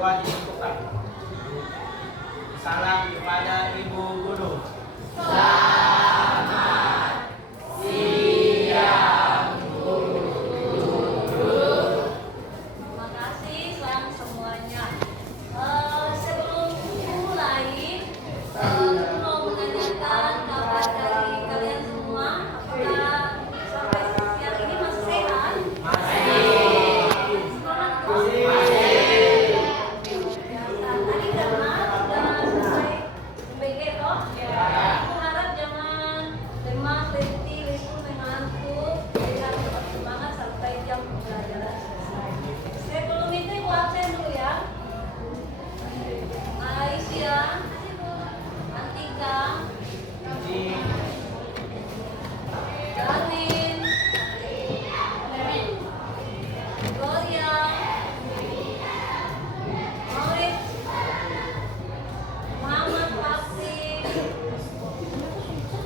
Doa ditentukan. Salam kepada Ibu Guru. Selamat siang guru. Terima kasih sayang semuanya. Sebelum mulai, mau menanyakan kabar dari kalian semua. Apakah sampai siang ini masih sehat? Semangat terus. Tadi karena sudah selesai BG toh. Aku harap jangan lemas, letih, lesu, mengantuk. Jadi harus tetap semangat sampai jam pembelajaran selesai. Sebelum itu ibu absen dulu ya. Aisyah, Antika, Darwin, Gloria, Maurits, Muhammad Hafid,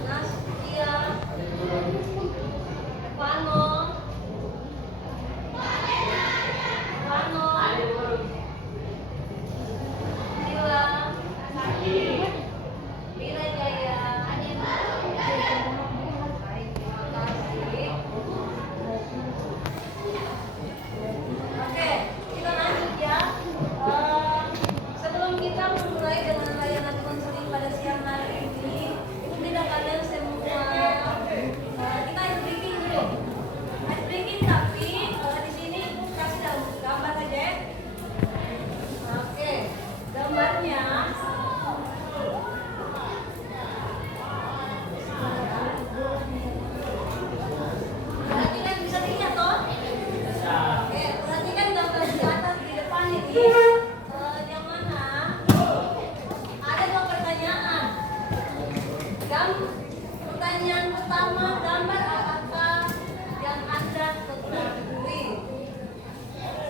Nastia, Vano, Sila, Bila Jaya. Terima kasih. Oke, kita lanjut ya. Sebelum kita memulai dengan layanan konseling pada siang hari ini, itu tidak kalian semua kita harus briefing dulu. Harus briefing tapi di sini ibu kasih gambar aja. Ya. Oke, gambarnya. Perhatikan, bisa dilihat toh? Oke, perhatikan gambar di atas di depan ini. Yang mana ada dua pertanyaan. Pertanyaan pertama, gambar apakah yang Anda ketahui?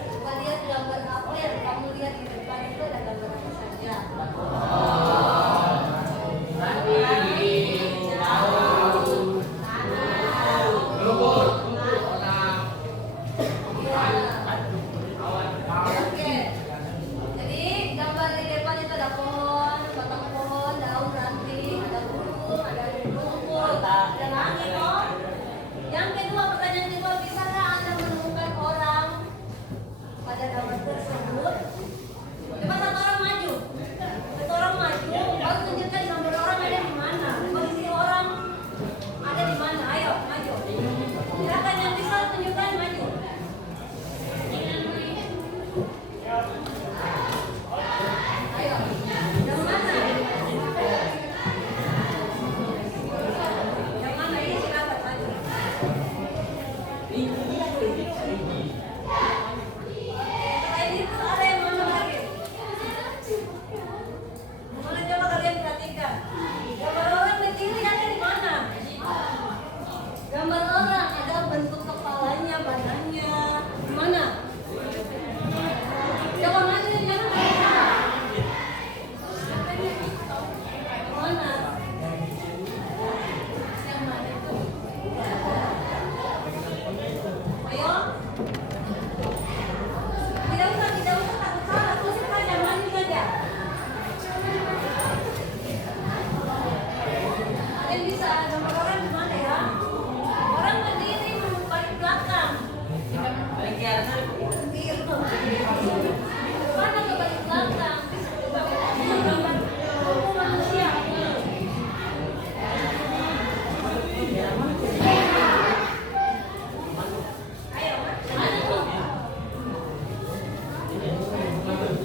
Coba lihat gambar apa yang kamu lihat di depan itu ada gambar apa saja? Oke. Jadi gambar di depan itu ada pohon, batang pohon, daun ranting, ada burung, ada rumput, ada langit toh. Yang kedua, pertanyaan kedua, bisakah Anda menemukan orang pada gambar tersebut? Coba satu orang maju. Satu orang maju, baru tunjukkan gambar orang ada di mana. Posisi orang ada di mana? Ayo, maju. Silakan yang bisa tunjukkan maju. Ayo, yang mana? Yang mana ini silakan maju. Selain itu ada yang mana lagi? Mana coba kalian perhatikan. Gambar orang berdiri ada di mana? Gambar orang ada bentuk kepalanya, badannya. Di mana? Coba maju jangan mana? Yang mana itu? Ayo. Tidak usah takut salah, terus saja maju saja. Kalian bisa gambar orang di mana ya? Orang berdiri balik belakang. Mana ke balik belakang? Gambar manusia. Ayo, mana tuh? Maju. Mana tuh?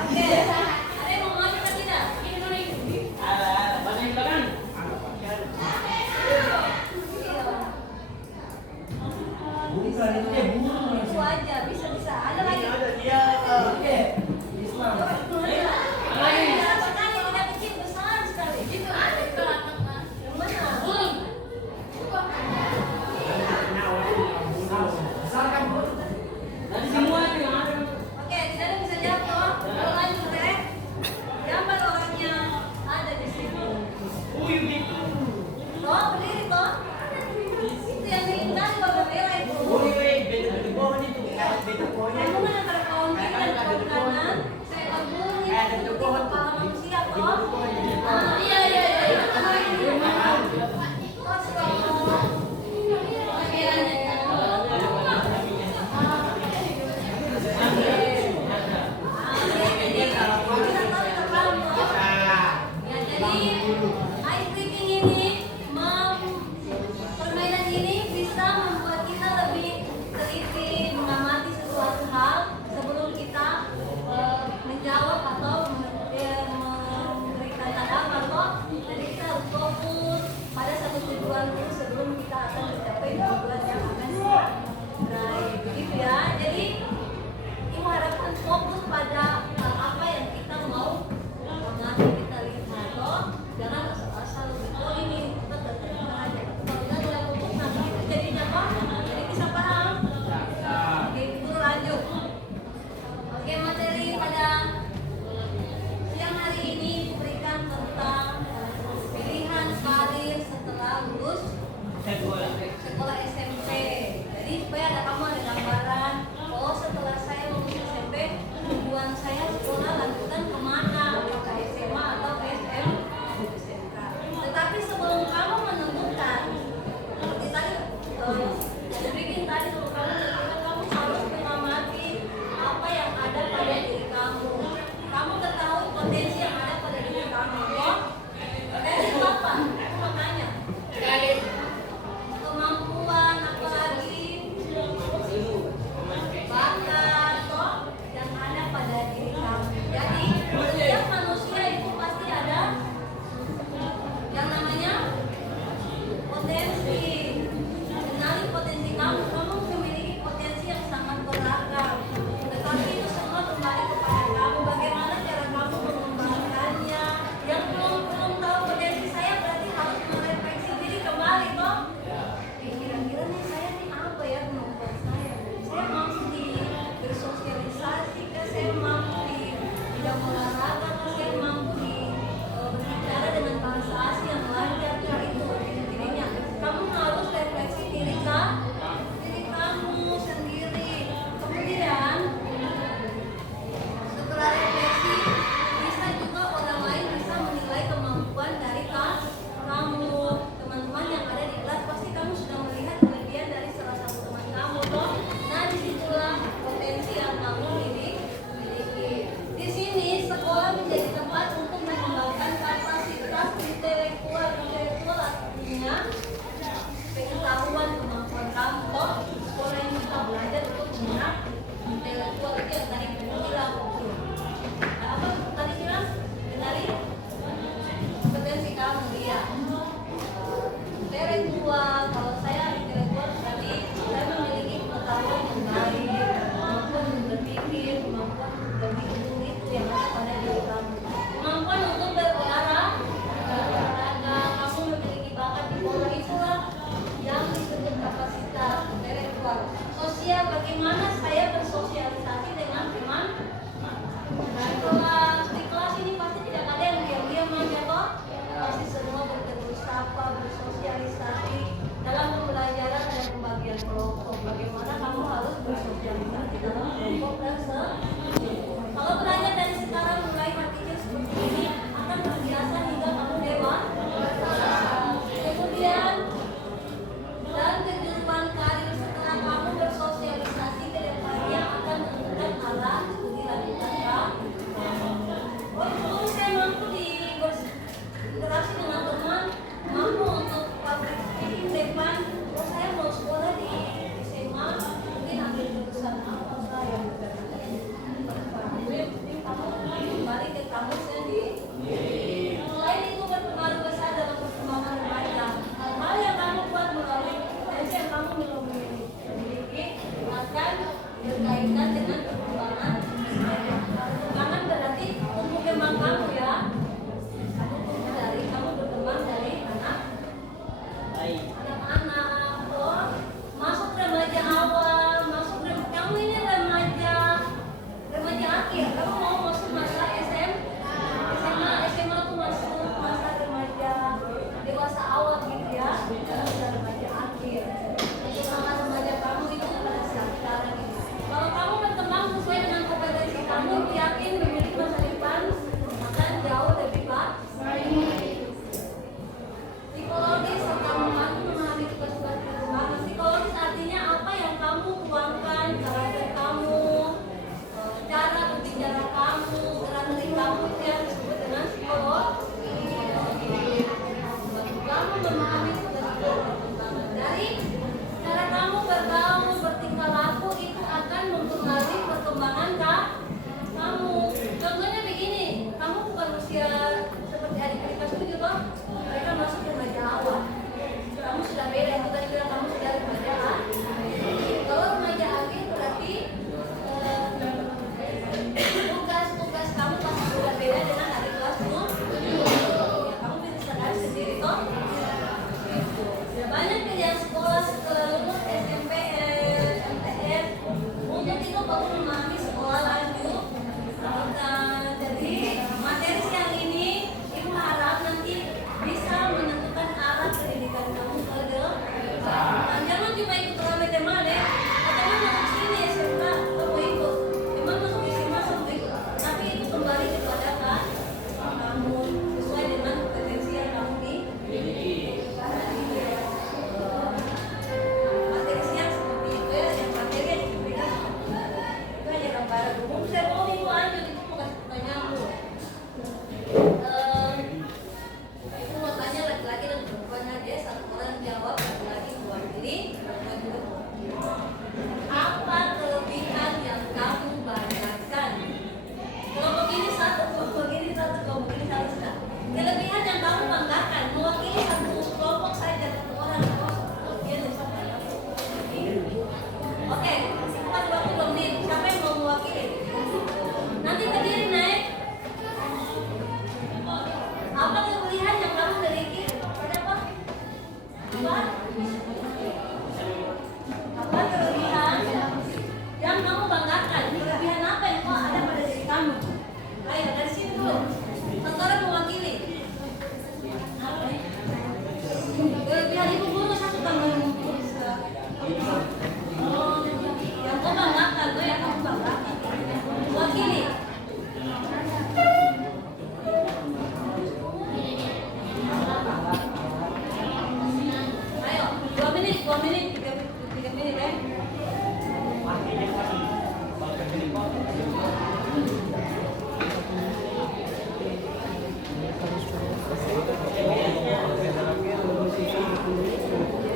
Oke, ada yang mau maju atau tidak? Bukan itu dia burung. Itu aja, bisa. Ada lagi. Oke. Islam. Pertanyaan tidak kecil, besar sekali. Yang mana? Nanti semua itu yang ada. Oke, di sana bisa jawab toh. Kalau lanjut deh. tadi kalau kamu berpikir, kamu harus mengamati apa yang ada pada diri kamu. Kamu ketahui potensi yang ada pada diri kamu. Kok? Potensi itu apa? Aku mau tanya. Dari kemampuan, apalagi bakat, kok yang ada pada diri kamu. Jadi setiap manusia itu pasti ada yang namanya potensi. Kenali potensi kamu. Kamu memiliki potensi yang sangat beragam. Tetapi itu semua kembali kepada kamu. Bagaimana cara kamu mengembangkannya. Yang belum tahu potensi saya berarti harus merefleksi diri kembali, toh. Kira-kira nih saya nih apa ya kemampuan saya? Saya mampu di bersosialisasi, saya mampu di bidang olahraga, saya mampu di berbicara dengan bahasa asing yang lancar. Itu dirinya. Kamu harus refleksi diri kamu sendiri. Kemudian setelah refleksi, bisa juga orang lain bisa menilai kemampuan dari kamu. Teman-teman yang ada di kelas pasti kamu sudah melihat kelebihan dari salah satu teman kamu, toh. Nah, disitulah potensi yang kamu miliki. Di sini sekolah menjadi tempat untuk mengembangkan kapasitas intelektual artinya pengetahuan kemampuan kamu, toh. Sekolah yang kita belajar untuk mengenal intelektual itu yang tadi bilang. Apa tadi bilang? Dari potensi kamu, ya. Intelektual, kalau saya intelektual berarti saya memiliki pengetahuan yang baik, kemampuan berpikir, kemampuan berpikir itu yang ada pada diri kamu. Kemampuan untuk berolahraga, kamu memiliki bakat di bola, itulah yang disebut kapasitas intelektual. Sosial, bagaimana saya bersosialisasi dengan teman. Nah, di kelas ini pasti tidak ada yang diam-diam aja, toh. Pasti semua bertegur sapa, bersosialisasi. Dalam pembelajaran ada pembagian kelompok. Bagaimana kamu harus bersosialisasi dalam kelompok dan kalau belajar dari sekarang mulai kecil seperti ini akan terbiasa hingga kamu dewasa. Kemudian dan kehidupan karir setelah kamu bersosialisasi ke depannya akan menentukan arah studi lanjutan kamu. Oh, saya mampu di berinteraksi dengan teman, mampu untuk public speaking depan. Oh, saya mau sekolah di SMA, mungkin ambil jurusan apa?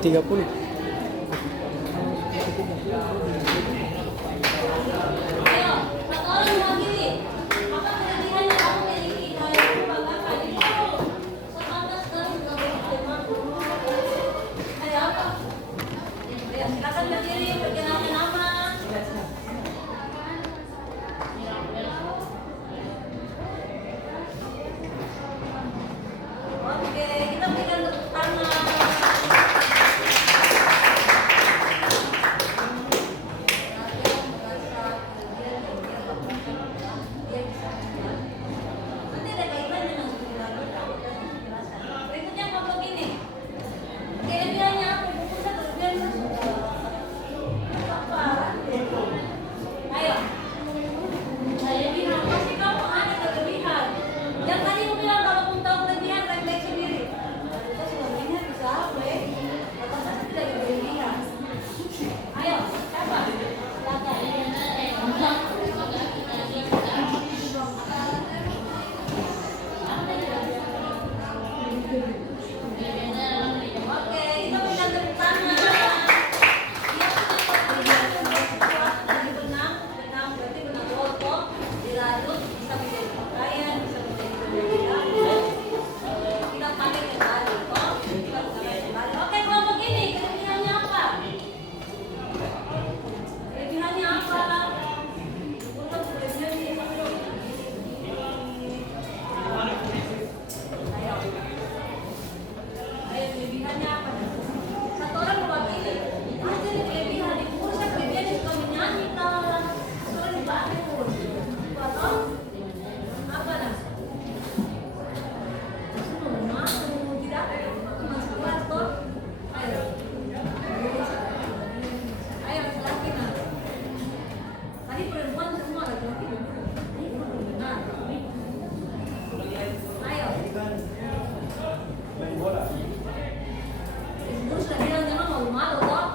30. Ayo, satu orang mewakili. Apa kelebihan yang kamu miliki dan yang membanggakan? Itu sepantas dan berterima. Ada apa? Ayo, silakan berdiri, perkenalkan nama. Oke, kita berikan tepuk tangan. Nanti ada kaitan dengan studi lanjut, aku akan menjelaskan. Berikutnya kelompok ini. Kelebihannya apa? Buku saya kelebihan apa? Ayo. Kelebihan, pasti kamu ada kelebihan. Yang tadi aku bilang kalau kamu tahu kelebihan, refleksi sendiri. Kita sudah melihat bisa apa ya? Kata saya tidak ada kelebihan. Ayo, siapa? Oke, kita berikan tepuk tangan. Dia dari benang berarti benang foto, dilarut bisa menjadi pakaian, bisa menjadi benang. Kita pakai kembali, kita pakai kembali. Oke, kelompok ini kelebihannya apa? Kelebihannya apa? Untuk kelebihannya apa? Ayo. Ayo, kelebihannya apa? Satu orang mewakili. Ada kelebihan di buku saya kelebihan suka menyanyi kan. Soalnya bagus. Atau apa nah? Mau tidak? Masuk kelas toh? Ayo. Ayo laki-laki nah. Tadi perempuan semua laki-laki dulu. Benar. Ayo. Guru sudah bilang jangan malu-malu toh.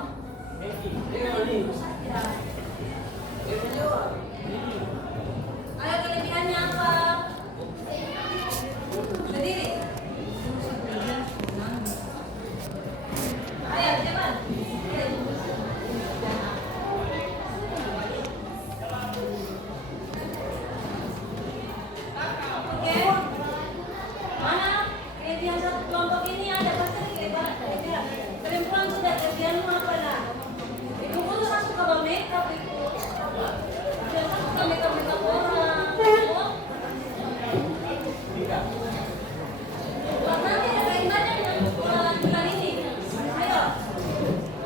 Saja. Ayo kelebihannya apa? Berdiri. Ayo cepat. Oke. Mana kelebihan satu kelompok ini ada pasti kelebihan. Perempuan sudah kelebihanmu apa nah? Ibu guru saya suka makeup itu. Saya suka makeup orang. Buat nanti ada kaitannya dengan bulan ini. Ayo,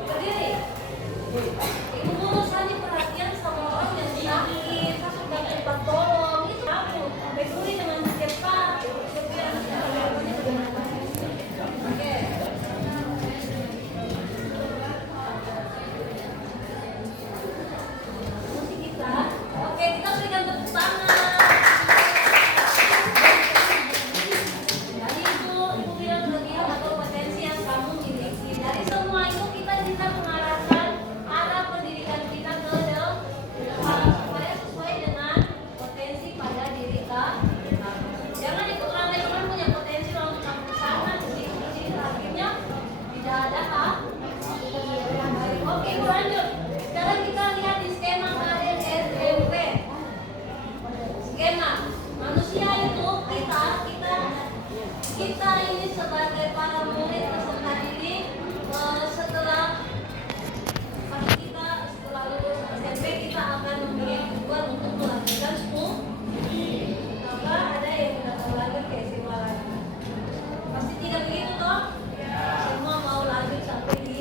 berdiri. Ibu guru saya ini perhatian sama orang yang sakit. Saya suka cepat tolong. Itu aku. Berdiri dengan cepat. Oke. Musik kita. Oke, kita berikan tepuk tangan. Jadi itu ibu bilang kelebihan atau potensi yang kamu miliki. Dari semua itu kita bisa mengarahkan arah pendidikan kita ke depan supaya sesuai dengan potensi pada diri kita. Jangan ikut ramai teman punya potensi lalu kamu sana di sini akhirnya tidak ada Oke, ibu lanjut. Sekarang kita lihat di skema KDSMP. Skema manusia itu kita ini sebagai para murid peserta didik setelah lulus SMP kita akan memilih tujuan untuk melanjutkan school. Maka ada yang tidak mau lanjut ke SMA lagi. Pasti tidak begitu toh? Semua mau lanjut sampai di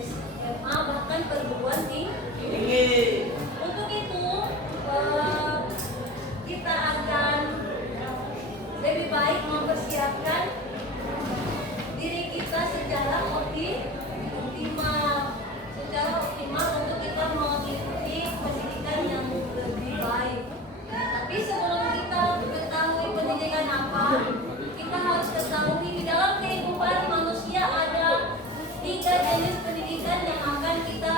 SMA bahkan perguruan tinggi. Untuk itu kita akan lebih baik mempersiapkan diri kita secara optimal untuk kita mengikuti pendidikan yang lebih baik. Tapi sebelum kita mengetahui pendidikan apa, kita harus ketahui di dalam kehidupan manusia ada 3 jenis pendidikan yang akan kita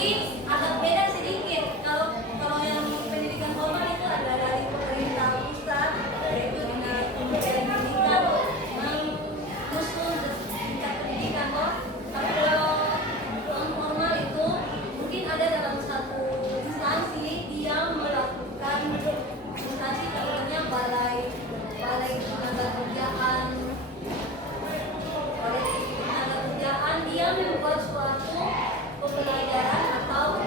Tapi agak beda sedikit. Kalau yang pendidikan formal itu ada dari pemerintah pusat, yaitu dengan Kementerian Pendidikan mengusung tingkat pendidikan kok. Tapi kalau non formal itu mungkin ada dalam satu instansi yang melakukan instansi namanya balai tenaga kerjaan. Balai tenaga kerjaan dia membuat suatu pembelajaran atau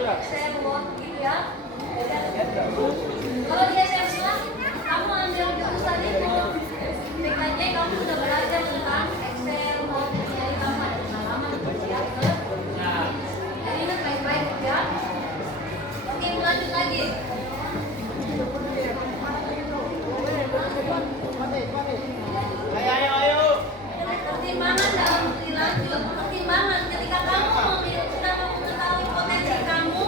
SMA gitu ya. Kalau di SMA kamu ambil jurusan itu TKJ kamu sudah belajar tentang Excel, Word, jadi kamu ada pengalaman ya. Jadi ingat baik-baik ya. Oke, lanjut lagi. Ayo. Pertimbangan dalam dilanjut, pertimbangan ketika kamu sudah mengetahui potensi kamu,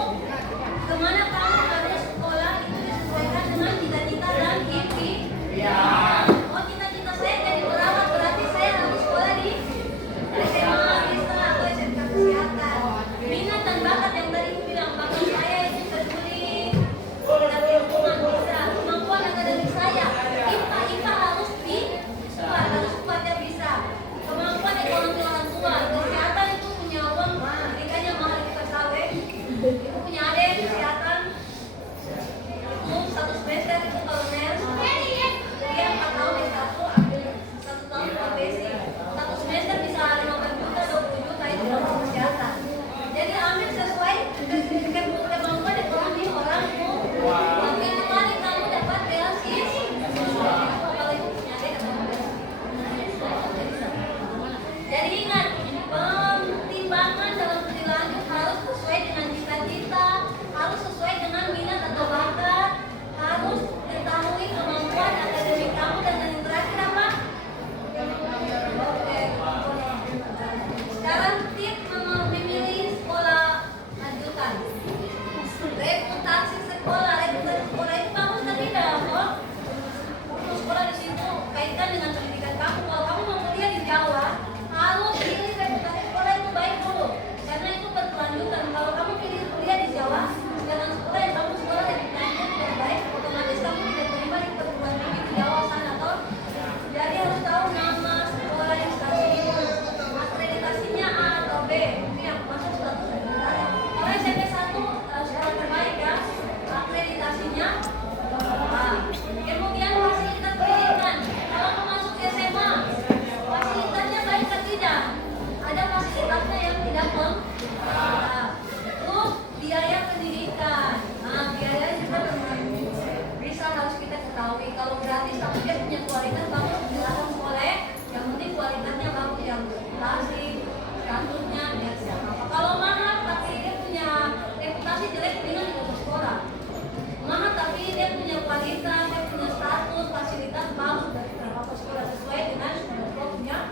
kemana kamu harus sekolah itu disesuaikan dengan cita-cita dan impian. Oh, cita-cita saya jadi perawat, berarti saya harus sekolah di SMA Kristen atau SMK Kesehatan. Minat dan bakat yang tadi aku bilang, bakat saya itu peduli, tapi hubungan bisa, kemampuan akademik saya, IPA harus harus kuatnya bisa. Kemampuan ekonomi orang tua, kesehatan itu punya uang, pendidikannya mahal kita tahu. Ibu punya adik kesehatan, satu semester itu kalau nel, dia 4 tahun S1, ambil 1 tahun profesi, 1 semester bisa 15 juta, 20 juta itu untuk kesehatan. Jadi ambil sesuai kemampuan ekonomi orang tua. Waktu kemarin kamu dapat beasiswa, kalau ibu punya adik atau jadi ingat, pertimbangan dalam studi lanjut harus sesuai dengan cita-cita, harus sesuai dengan minat atau bakat, harus ketahui kemampuan akademik kamu, dan yang terakhir apa? Oke. Sekarang tip memilih sekolah lanjutan. Reputasi sekolah itu bagus dan tidak kok. Untuk sekolah di situ kaitkan dengan pendidikan kamu. Kalau kamu mau kuliah di Jawa, harus pilih reputasi sekolah itu baik dulu, karena itu berkelanjutan. Kalau kamu pilih kuliah di Jawa dengan sekolah yang kamu sekolah reputasinya tidak baik, otomatis kamu tidak terima di perguruan tinggi di Jawa sana toh. Jadi harus tahu nama sekolah instansi itu, akreditasinya A atau B, ini yang masuk status akreditasi. Kalau SMP 1 sekolah terbaik ya, akreditasinya A. Kemudian fasilitas pendidikan. Kalau kamu masuk SMA, fasilitasnya baik atau tidak? Ada fasilitasnya yang tidak terus biaya pendidikan. Nah, biaya juga bisa harus kita ketahui. Kalau gratis tapi dia punya kualitas bagus, silakan boleh. Yang penting kualitasnya bagus, yang klasik, statusnya biar siapa. Kalau mahal tapi dia punya reputasi jelek, mendingan tidak usah sekolah. Mahal tapi dia punya kualitas, dia punya status, fasilitas bagus, dari berapa sekolah sesuai dengan sekolah punya.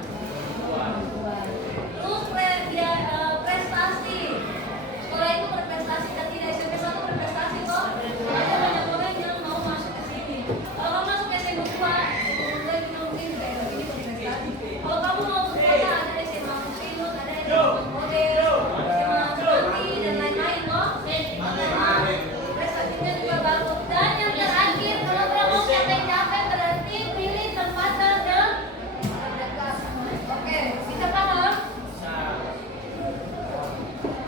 Terus prestasi. Sekolah itu berprestasi dan tidak SMP 1 berprestasi kok. Ada banyak orang yang mau masuk ke sini. Kalau kamu masuk ke SMP 2, itu mungkin kayak begini berprestasi. Kalau kamu mau sekolah ada SMA Muslimus, ada SMA Model, SMA Suami dan lain-lain kok. Prestasinya juga bagus. Dan yang terakhir, kalau kamu mau capek-capek berarti pilih tempat terdekat. Oke, bisa paham?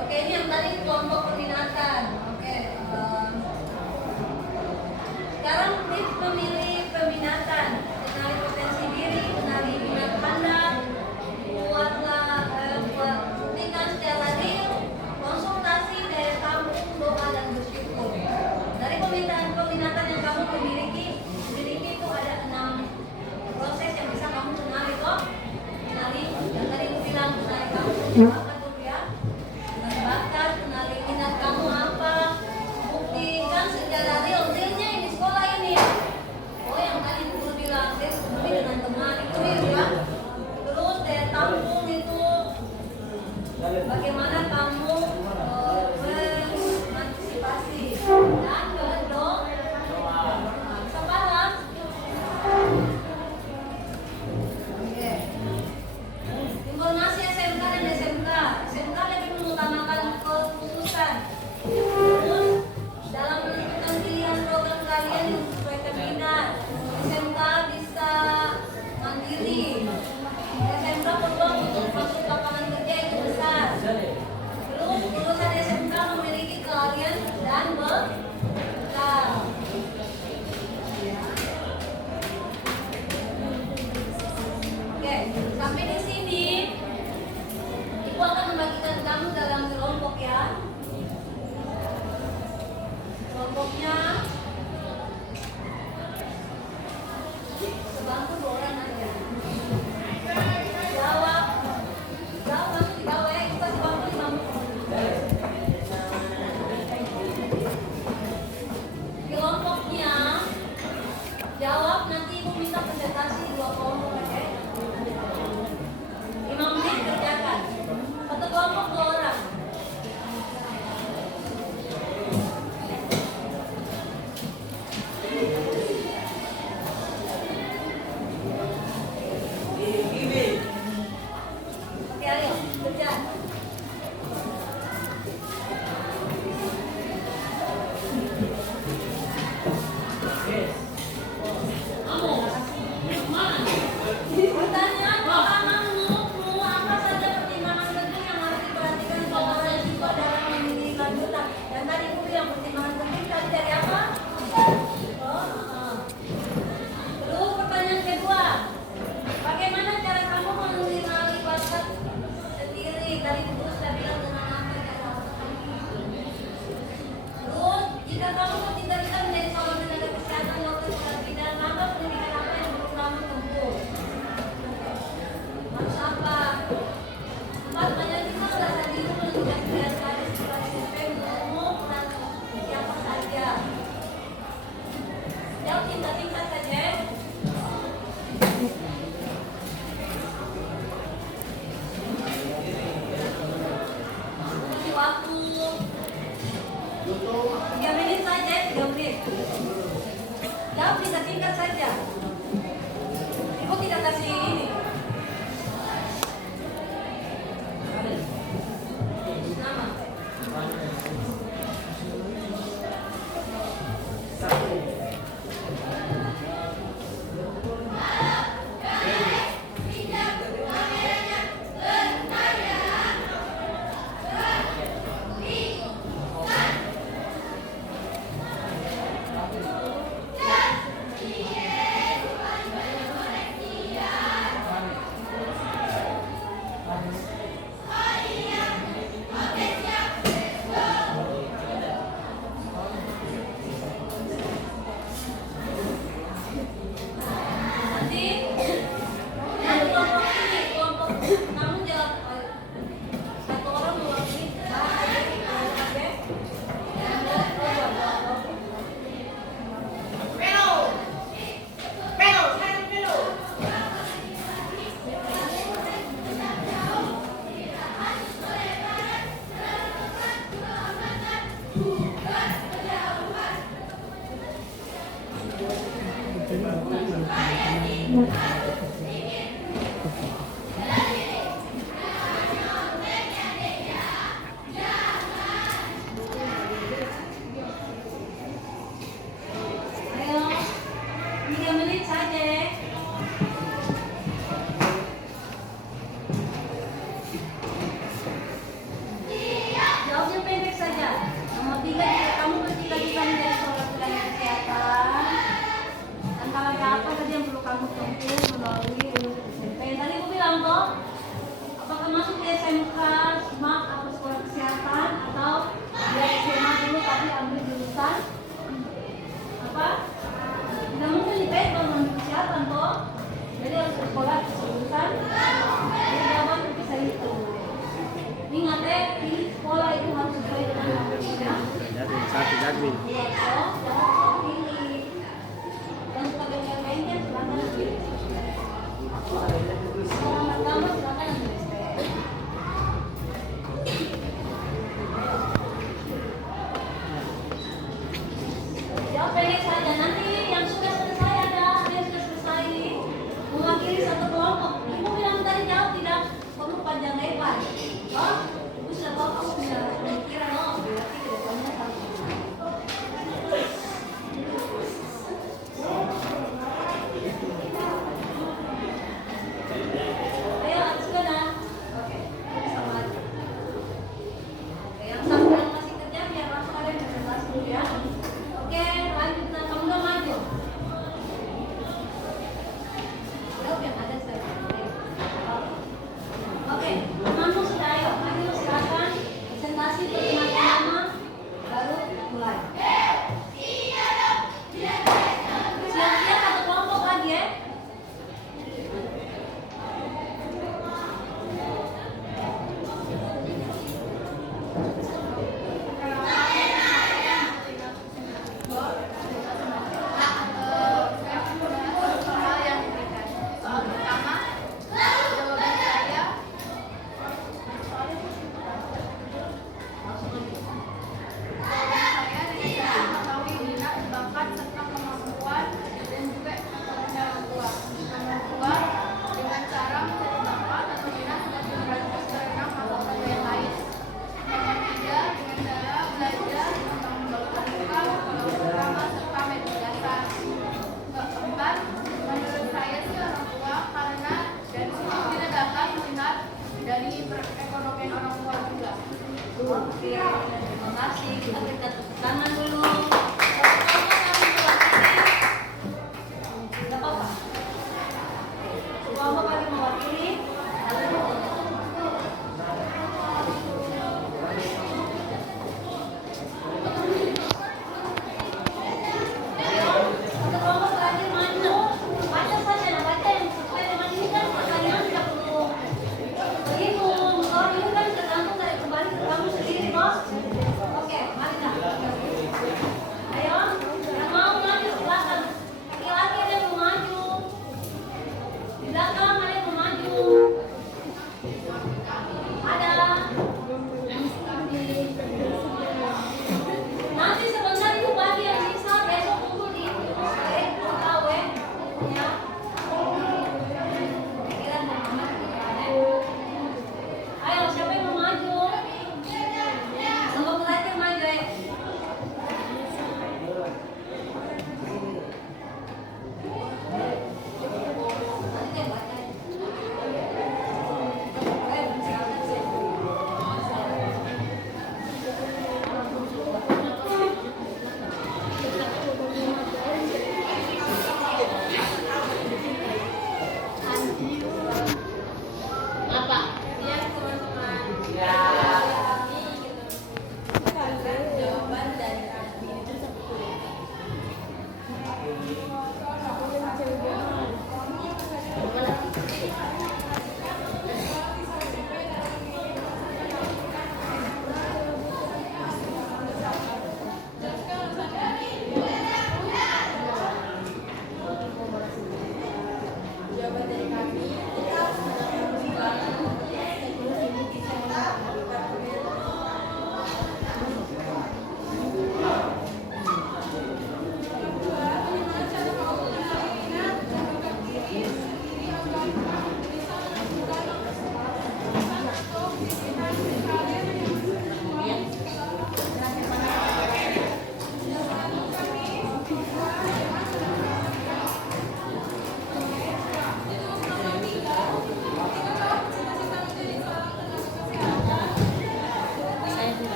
Oke, ini yang tadi kelompok peminatan. Oke. Sekarang tips memilih peminatan. Kenali potensi diri, kenali minat Anda, buktikan secara real, konsultasi daya tampung, doa dan bersyukur. Dari peminatan yang kamu miliki itu ada 6 proses yang bisa kamu kenali kok. Kenali yang tadi aku bilang, kenali kamu punya bakat dulu ya. Kenali bakat, kenali minat kamu apa. Buktikan secara realnya ini sekolah ini. Oh, yang tadi guru bilang, dia peduli dengan teman itu ya. Terus daya tampung itu bagaimana kamu mengantisipasi dan berdoa. Bisa paham? Oke. Informasi SMK dan SMK. SMK lebih mengutamakan kekhususan. Terus dalam menentukan pilihan program kalian yang sesuai minat. SMK bisa mandiri. SMK peluang untuk masuk lapangan kerja itu besar. Terus lulusan SMK memiliki keahlian dan bekal. Oke, sampai di sini Ibu akan membagikan kamu dalam kelompok ya. Ayo, Brit. Jawab singkat-singkat saja. Ibu tidak kasih ini. Nama. Ayo, 3 menit saja. Jawabnya pendek saja. Nomor 3, kamu bercita-cita menjadi seorang tenaga kesehatan. Antara apa saja yang perlu kamu tempuh melalui lulus SMP? Tadi aku bilang toh, apakah masuk ke SMK, SMAK atau sekolah kesehatan, atau dia SMA dulu tapi ambil jurusan apa? Tidak mungkin dipet kalau ambil kesehatan toh. Jadi harus sekolah jurusan. Jadi jawaban bisa itu. Ingat pilih sekolah itu harus sesuai dengan namanya. Satu jadwin. Iya toh, jangan pilih. Dan pada yang lainnya silakan ambil. Orang pertama silakan ambil SPM. Jawab pendek saja. Nanti yang sudah selesai ada yang sudah selesai mewakili satu kelompok. Ibu bilang tadi jawab tidak perlu panjang lebar. Oh, ibu sudah tahu kamu punya pemikiran. Oh, berarti kedepannya satu.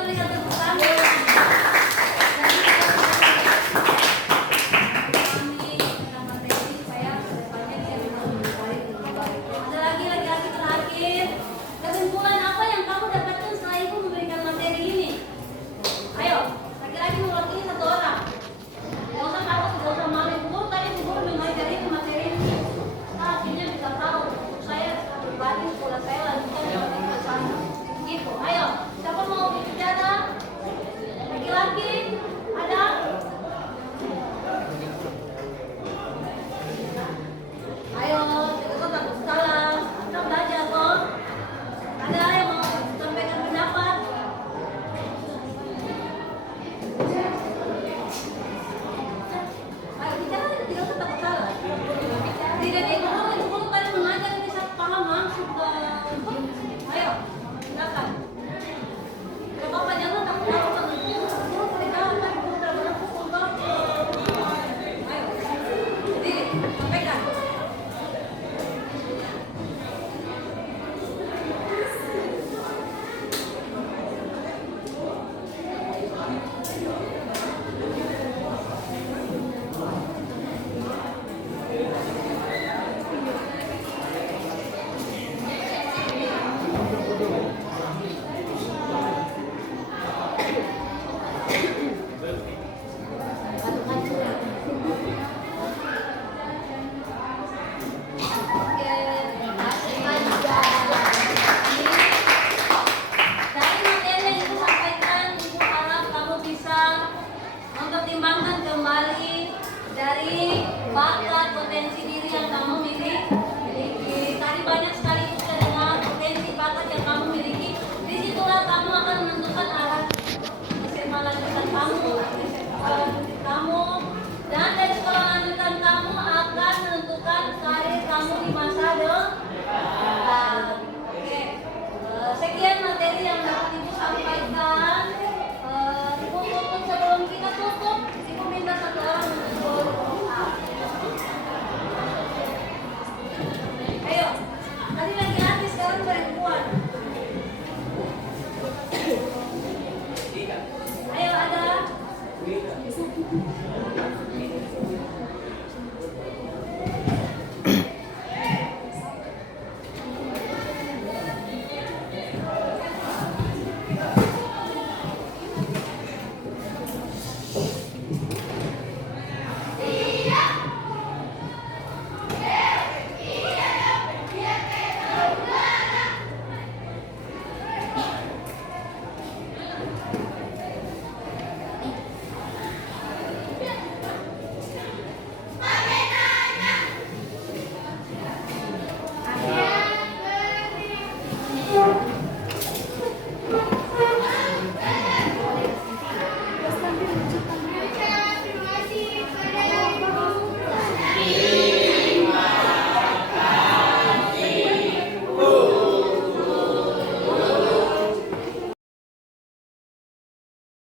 kita berikan tepuk tangan. Ada lagi terakhir. Kesimpulan apa yang kamu dapatkan setelah ibu memberikan materi ini? Ayo, laki-laki mewakili satu orang. Gak usah takut, gak usah malu. Ibu tadi ibu mengajari materi ini. Nah, akhirnya bisa tahu. Saya berbagi sekolah saya lanjutkan ke sana. Gitu. Ayo, siapa mau bicara? Laki-laki ada? Ayo, kita takut salah. Kita belajar kok. Ada yang mau sampaikan pendapat? Ayo bicara, tidak usah takut salah. Tidak ibu pada mengajar bisa paham langsung ke. Ayo, silakan. Kalau bapak jangan takut takut. Guru beritahu kan guru sudah berpukul kok. Ayo, jadi sampaikan.